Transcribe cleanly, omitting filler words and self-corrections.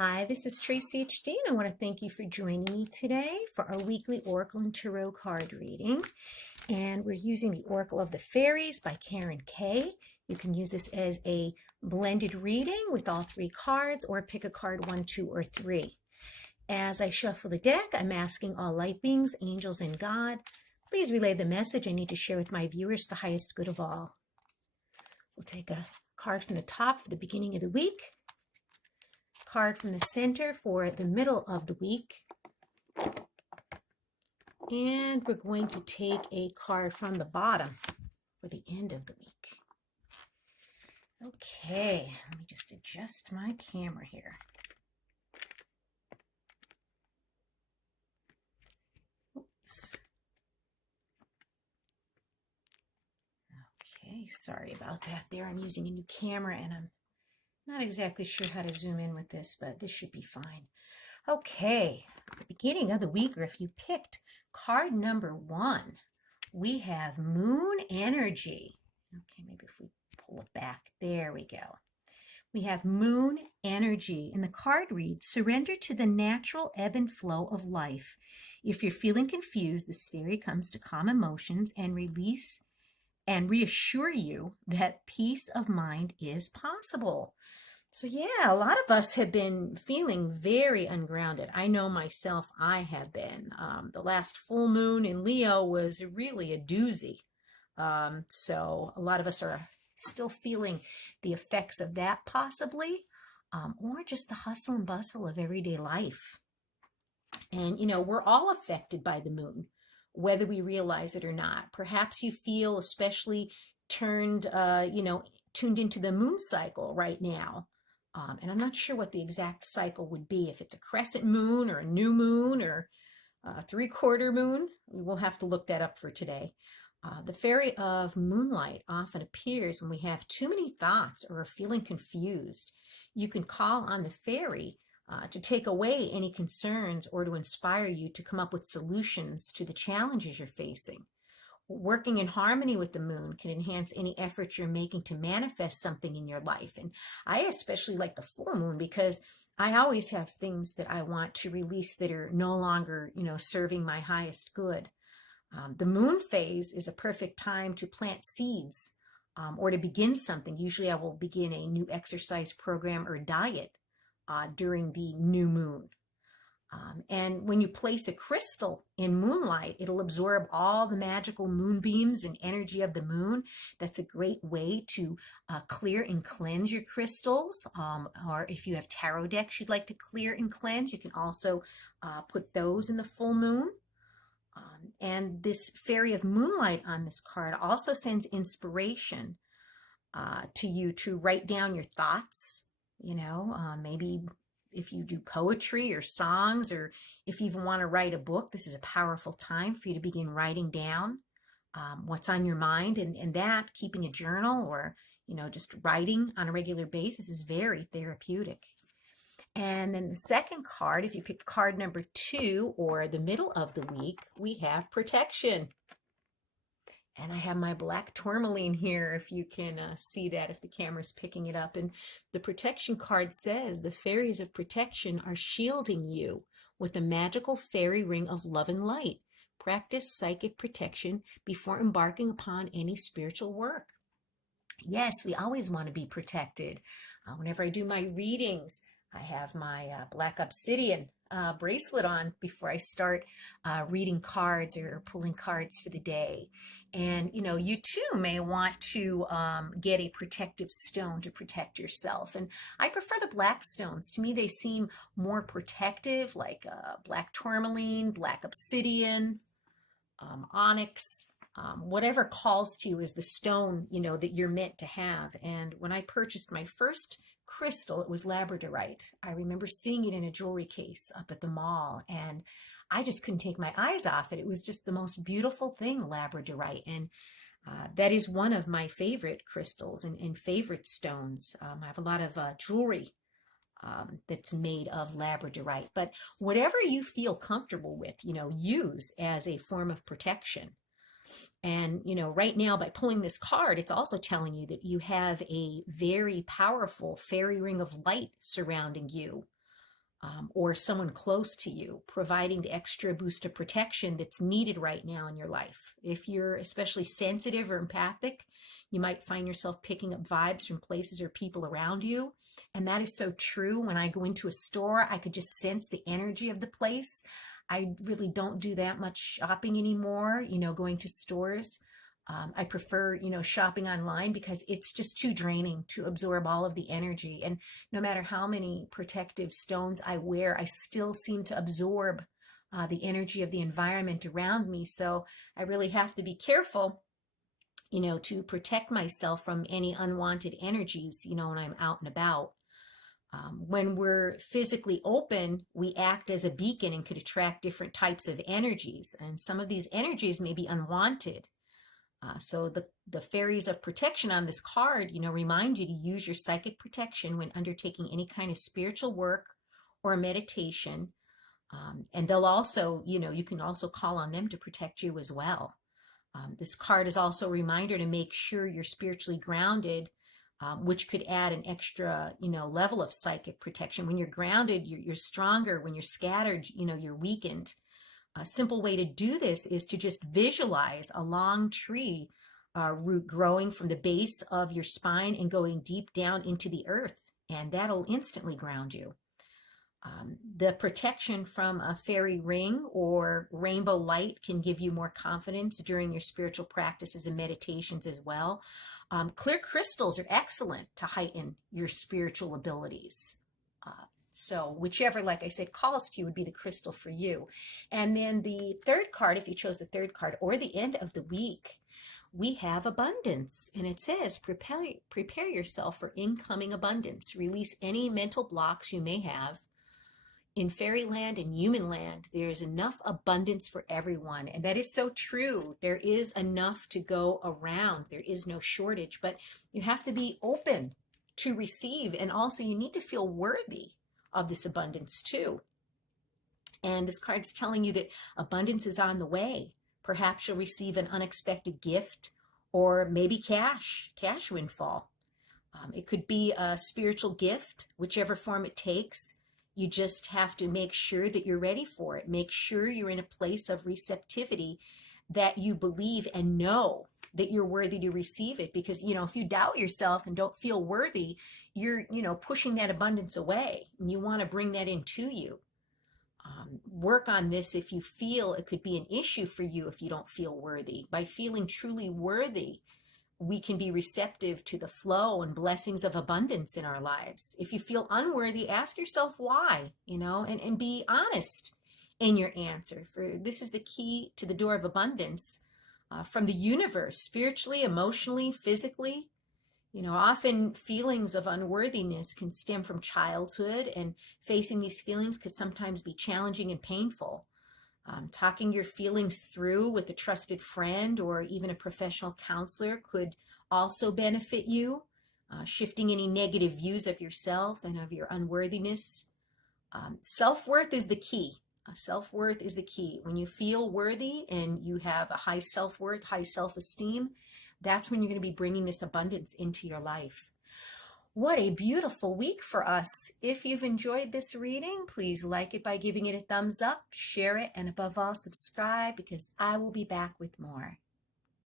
Hi, this is Traceyhd, and I want to thank you for joining me today for our weekly Oracle and Tarot card reading. And we're using the Oracle of the Fairies by Karen Kay. You can use this as a blended reading with all three cards, or pick a card 1, 2, or 3. As I shuffle the deck, I'm asking all light beings, angels, and God, please relay the message I need to share with my viewers, the highest good of all. We'll take a card from the top for the beginning of the week, card from the center for the middle of the week, and we're going to take a card from the bottom for the end of the week. Okay, let me just adjust my camera here. Oops. Okay, sorry about that there. I'm using a new camera and I'm not exactly sure how to zoom in with this, but this should be fine. Okay, at the beginning of the week, or if you picked card number 1, we have Moon Energy. Okay, maybe if we pull it back, there we go. We have Moon Energy, and the card reads, surrender to the natural ebb and flow of life. If you're feeling confused, this fairy comes to calm emotions and release and reassure you that peace of mind is possible. So yeah, a lot of us have been feeling very ungrounded. I know myself, I have been. The last full moon in Leo was really a doozy. So a lot of us are still feeling the effects of that possibly, or just the hustle and bustle of everyday life. And, we're all affected by the moon, whether we realize it or not. Perhaps you feel especially tuned into the moon cycle right now. And I'm not sure what the exact cycle would be, if it's a crescent moon or a new moon or a 3/4 moon. We'll have to look that up for today. The fairy of moonlight often appears when we have too many thoughts or are feeling confused. You can call on the fairy to take away any concerns or to inspire you to come up with solutions to the challenges you're facing. Working in harmony with the moon can enhance any effort you're making to manifest something in your life. And I especially like the full moon because I always have things that I want to release that are no longer, serving my highest good. The moon phase is a perfect time to plant seeds or to begin something. Usually I will begin a new exercise program or diet during the new moon. And when you place a crystal in moonlight, it'll absorb all the magical moonbeams and energy of the moon. That's a great way to clear and cleanse your crystals. Or if you have tarot decks you'd like to clear and cleanse, you can also put those in the full moon. And this fairy of moonlight on this card also sends inspiration to you to write down your thoughts, maybe if you do poetry or songs, or if you even want to write a book, this is a powerful time for you to begin writing down what's on your mind. And that, keeping a journal or, just writing on a regular basis is very therapeutic. And then the second card, if you pick card number 2 or the middle of the week, we have protection. And I have my black tourmaline here, if you can see that, if the camera's picking it up. And the protection card says, the fairies of protection are shielding you with a magical fairy ring of love and light. Practice psychic protection before embarking upon any spiritual work. Yes, we always want to be protected. Whenever I do my readings, I have my black obsidian bracelet on before I start reading cards or pulling cards for the day. And, you too may want to get a protective stone to protect yourself. And I prefer the black stones. To me, they seem more protective, like black tourmaline, black obsidian, onyx. Whatever calls to you is the stone, that you're meant to have. And when I purchased my first crystal, it was labradorite. I remember seeing it in a jewelry case up at the mall, and I just couldn't take my eyes off it. It was just the most beautiful thing, labradorite. And that is one of my favorite crystals and favorite stones. I have a lot of jewelry that's made of labradorite. But whatever you feel comfortable with, use as a form of protection. And, right now, by pulling this card, it's also telling you that you have a very powerful fairy ring of light surrounding you. or someone close to you, providing the extra boost of protection that's needed right now in your life. If you're especially sensitive or empathic, you might find yourself picking up vibes from places or people around you. And that is so true. When I go into a store, I could just sense the energy of the place. I really don't do that much shopping anymore, going to stores. I prefer, shopping online because it's just too draining to absorb all of the energy. And no matter how many protective stones I wear, I still seem to absorb the energy of the environment around me. So I really have to be careful, to protect myself from any unwanted energies, when I'm out and about. When we're physically open, we act as a beacon and could attract different types of energies. And some of these energies may be unwanted. So the fairies of protection on this card, remind you to use your psychic protection when undertaking any kind of spiritual work or meditation. And they'll also, you can also call on them to protect you as well. This card is also a reminder to make sure you're spiritually grounded, which could add an extra, level of psychic protection. When you're grounded, you're stronger. When you're scattered, you're weakened. A simple way to do this is to just visualize a long tree root growing from the base of your spine and going deep down into the earth, and that'll instantly ground you. The protection from a fairy ring or rainbow light can give you more confidence during your spiritual practices and meditations as well. Clear crystals are excellent to heighten your spiritual abilities. So whichever, like I said, calls to you would be the crystal for you. And then the third card, if you chose the third card, or the end of the week, we have abundance. And it says, prepare yourself for incoming abundance. Release any mental blocks you may have. In fairyland and human land, there is enough abundance for everyone. And that is so true. There is enough to go around. There is no shortage, but you have to be open to receive. And also you need to feel worthy of this abundance too. And this card's telling you that abundance is on the way. Perhaps you'll receive an unexpected gift or maybe cash windfall. It could be a spiritual gift, whichever form it takes. You just have to make sure that you're ready for it. Make sure you're in a place of receptivity, that you believe and know that you're worthy to receive it. Because, if you doubt yourself and don't feel worthy, you're, pushing that abundance away, and you want to bring that into you. Work on this if you feel it could be an issue for you if you don't feel worthy. By feeling truly worthy, we can be receptive to the flow and blessings of abundance in our lives. If you feel unworthy, ask yourself why, and be honest in your answer. For this is the key to the door of abundance from the universe, spiritually, emotionally, physically. Often feelings of unworthiness can stem from childhood, and facing these feelings could sometimes be challenging and painful. Talking your feelings through with a trusted friend or even a professional counselor could also benefit you, shifting any negative views of yourself and of your unworthiness. Self-worth is the key. Self-worth is the key. When you feel worthy and you have a high self-worth, high self-esteem, that's when you're going to be bringing this abundance into your life. What a beautiful week for us. If you've enjoyed this reading, please like it by giving it a thumbs up, share it, and above all, subscribe, because I will be back with more.